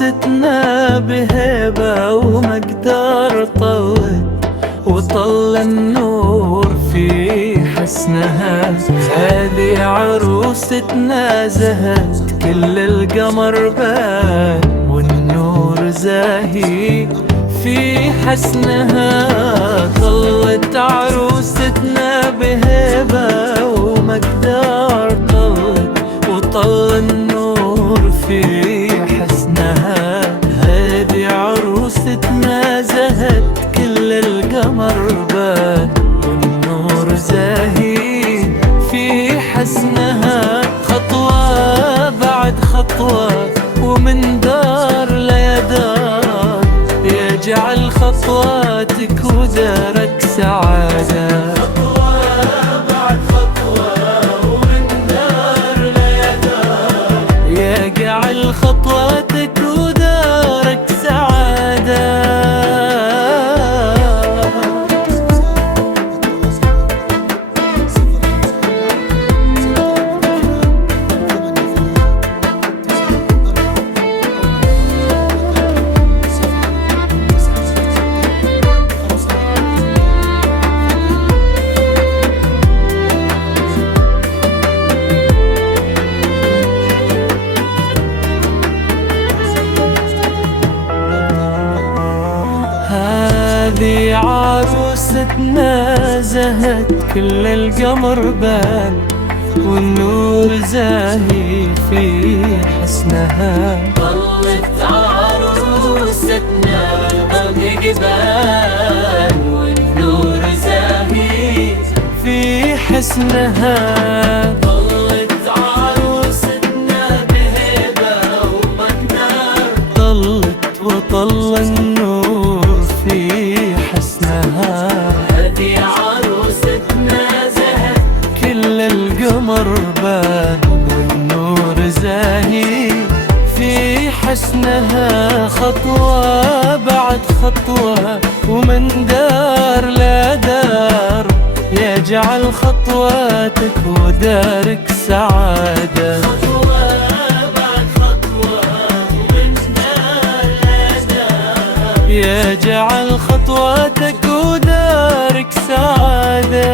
عروستنا بهيبة ومقدار طوت، وطل النور في حسنها. هذه عروستنا زهت كل القمر بان، والنور زاهي في حسنها. طلت عروستنا بهيبة ومقدار طوت، وطل النور في حسنها. هذه عروستنا زهت كل القمر بان، والنور زاهي في حسنها. خطوة بعد خطوة ومن دار لدار، يجعل خطواتك ودارك سعادة. خطوة بعد خطوة ومن دار لدار، يجعل خطواتك ودارك سعادة. هذه عروستنا زهت كل القمر بان، والنور زاهي في حسنها. طلت عروستنا بقبال، والنور زاهي في حسنها. طلت عروستنا بهبة ومقدار، طلت وطل النور في حسنها. هذه عروستنا زهت كل القمر بان، والنور زاهي في حسنها. خطوة بعد خطوة ومن دار لدار، يجعل خطواتك ودارك سعادة. خطوة بعد خطوة ومن دار لدار، يجعل خطواتك ودارك سعادة.